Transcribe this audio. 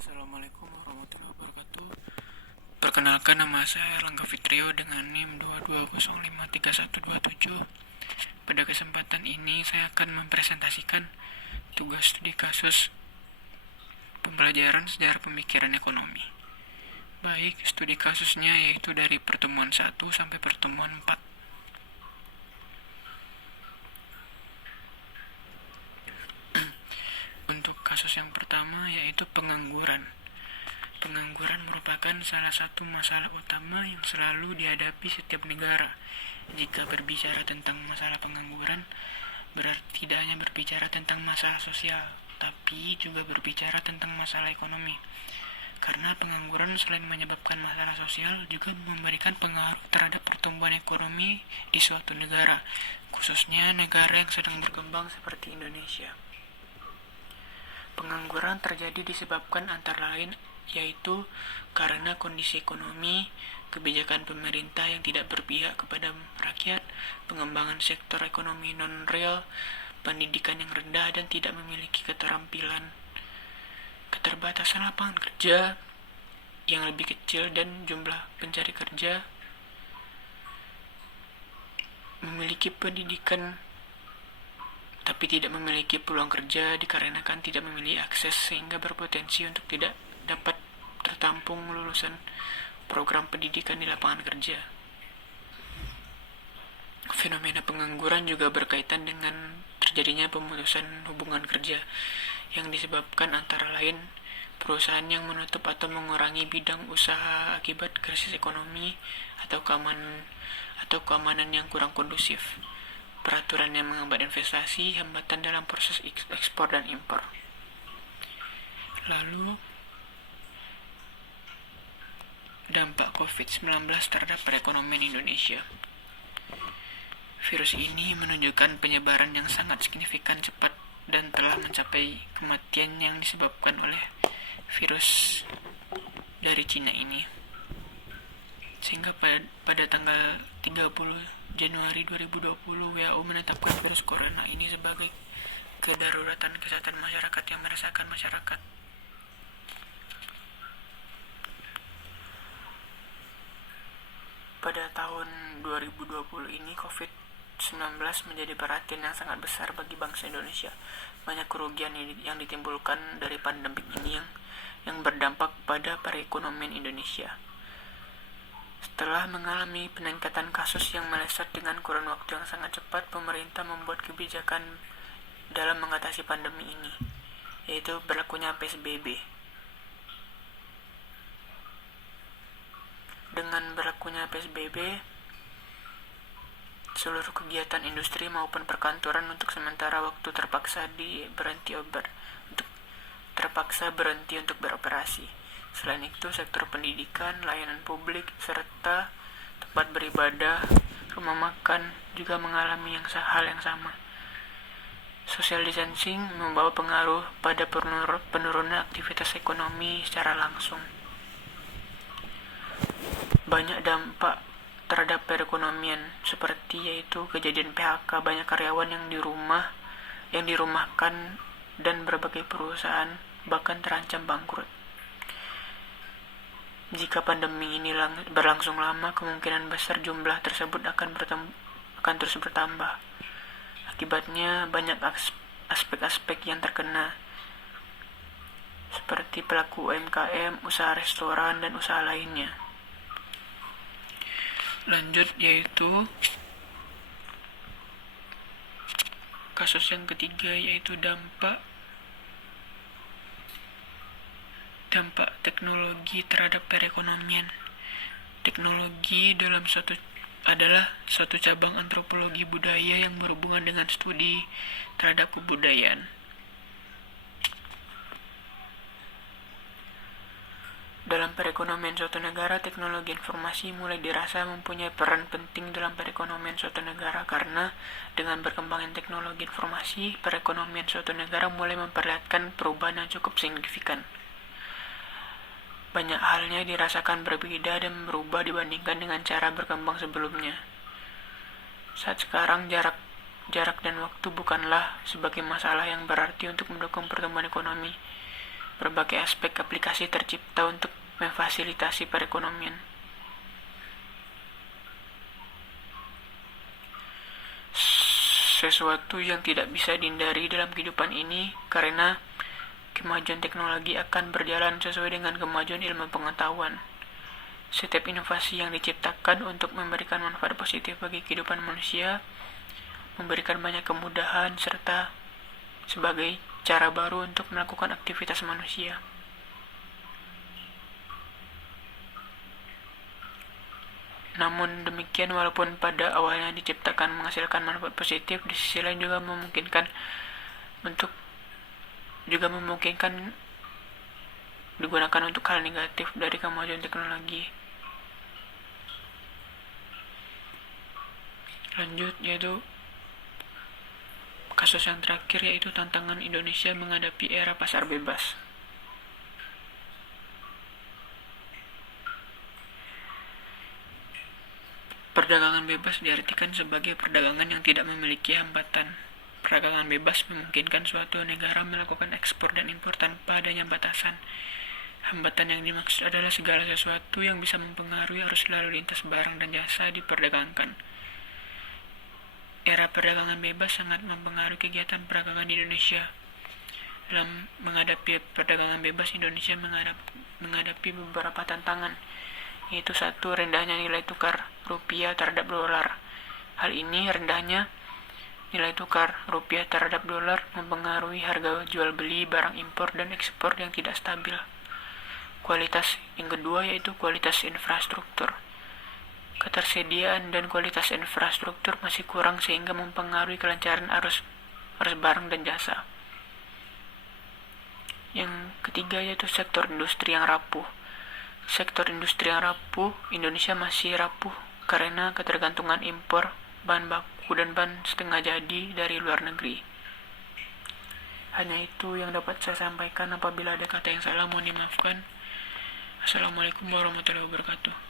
Assalamualaikum warahmatullahi wabarakatuh. Perkenalkan, nama saya Langga Fitrio dengan NIM 220531127. Pada kesempatan ini saya akan mempresentasikan tugas studi kasus pembelajaran sejarah pemikiran ekonomi. Baik, studi kasusnya yaitu dari pertemuan 1 sampai pertemuan 4. Untuk kasus yang pertama yaitu pengangguran. Pengangguran merupakan salah satu masalah utama yang selalu dihadapi setiap negara. Jika berbicara tentang masalah pengangguran, berarti tidak hanya berbicara tentang masalah sosial, tapi juga berbicara tentang masalah ekonomi. Karena pengangguran selain menyebabkan masalah sosial, juga memberikan pengaruh terhadap pertumbuhan ekonomi di suatu negara, khususnya negara yang sedang berkembang seperti Indonesia. Pengangguran terjadi disebabkan antara lain yaitu karena kondisi ekonomi, kebijakan pemerintah yang tidak berpihak kepada rakyat, pengembangan sektor ekonomi non-real, pendidikan yang rendah dan tidak memiliki keterampilan, keterbatasan lapangan kerja yang lebih kecil dan jumlah pencari kerja, memiliki pendidikan tapi tidak memiliki peluang kerja dikarenakan tidak memiliki akses sehingga berpotensi untuk tidak dapat tertampung lulusan program pendidikan di lapangan kerja. Fenomena pengangguran juga berkaitan dengan terjadinya pemutusan hubungan kerja yang disebabkan antara lain perusahaan yang menutup atau mengurangi bidang usaha akibat krisis ekonomi atau keamanan yang kurang kondusif, peraturan yang menghambat investasi, hambatan dalam proses ekspor dan impor. Lalu, dampak COVID-19 terhadap perekonomian Indonesia. Virus ini menunjukkan penyebaran yang sangat signifikan cepat dan telah mencapai kematian yang disebabkan oleh virus dari Cina ini. Sehingga pada tanggal 30 Januari 2020 WHO menetapkan virus corona ini sebagai kedaruratan kesehatan masyarakat yang meresahkan masyarakat. Pada tahun 2020 ini COVID-19 menjadi perhatian yang sangat besar bagi bangsa Indonesia. Banyak kerugian yang ditimbulkan dari pandemi ini yang berdampak pada perekonomian Indonesia. Setelah mengalami peningkatan kasus yang melesat dengan kurun waktu yang sangat cepat, pemerintah membuat kebijakan dalam mengatasi pandemi ini, yaitu berlakunya PSBB. Dengan berlakunya PSBB, seluruh kegiatan industri maupun perkantoran untuk sementara waktu terpaksa berhenti untuk beroperasi. Selain itu, sektor pendidikan, layanan publik, serta tempat beribadah, rumah makan juga mengalami hal yang sama. Social distancing membawa pengaruh pada penurunan aktivitas ekonomi secara langsung. Banyak dampak terhadap perekonomian seperti yaitu kejadian PHK, banyak karyawan yang dirumahkan dan berbagai perusahaan bahkan terancam bangkrut. Jika pandemi ini berlangsung lama, kemungkinan besar jumlah tersebut akan terus bertambah. Akibatnya banyak aspek-aspek yang terkena, seperti pelaku UMKM, usaha restoran, dan usaha lainnya. Lanjut, yaitu kasus yang ketiga, yaitu dampak teknologi terhadap perekonomian. Teknologi adalah suatu cabang antropologi budaya yang berhubungan dengan studi terhadap kebudayaan. Dalam perekonomian suatu negara, teknologi informasi mulai dirasa mempunyai peran penting dalam perekonomian suatu negara karena dengan berkembangnya teknologi informasi, perekonomian suatu negara mulai memperlihatkan perubahan yang cukup signifikan. Banyak halnya dirasakan berbeda dan berubah dibandingkan dengan cara berkembang sebelumnya. Saat sekarang, jarak dan waktu bukanlah sebagai masalah yang berarti untuk mendukung pertumbuhan ekonomi. berbagai aspek aplikasi tercipta untuk memfasilitasi perekonomian. Sesuatu yang tidak bisa dihindari dalam kehidupan ini karena kemajuan teknologi akan berjalan sesuai dengan kemajuan ilmu pengetahuan. Setiap inovasi yang diciptakan untuk memberikan manfaat positif bagi kehidupan manusia, memberikan banyak kemudahan, serta sebagai cara baru untuk melakukan aktivitas manusia. Namun demikian, walaupun pada awalnya diciptakan menghasilkan manfaat positif, di sisi lain juga memungkinkan digunakan untuk hal negatif dari kemajuan teknologi. Lanjut, yaitu kasus yang terakhir, yaitu tantangan Indonesia menghadapi era pasar bebas. Perdagangan bebas diartikan sebagai perdagangan yang tidak memiliki hambatan. Perdagangan bebas memungkinkan suatu negara melakukan ekspor dan impor tanpa adanya batasan. Hambatan yang dimaksud adalah segala sesuatu yang bisa mempengaruhi arus lalu lintas barang dan jasa diperdagangkan. Era perdagangan bebas sangat mempengaruhi kegiatan perdagangan di Indonesia. Dalam menghadapi perdagangan bebas, Indonesia menghadapi beberapa tantangan, yaitu satu, rendahnya nilai tukar rupiah terhadap dolar. Hal ini, rendahnya nilai tukar rupiah terhadap dolar mempengaruhi harga jual beli barang impor dan ekspor yang tidak stabil. Kualitas yang kedua yaitu kualitas infrastruktur. Ketersediaan dan kualitas infrastruktur masih kurang sehingga mempengaruhi kelancaran arus barang dan jasa. Yang ketiga yaitu sektor industri yang rapuh. Sektor industri yang rapuh, Indonesia masih rapuh karena ketergantungan impor bahan baku dan bahan setengah jadi dari luar negeri. Hanya itu yang dapat saya sampaikan. Apabila ada kata yang salah, mohon dimaafkan. Assalamualaikum warahmatullahi wabarakatuh.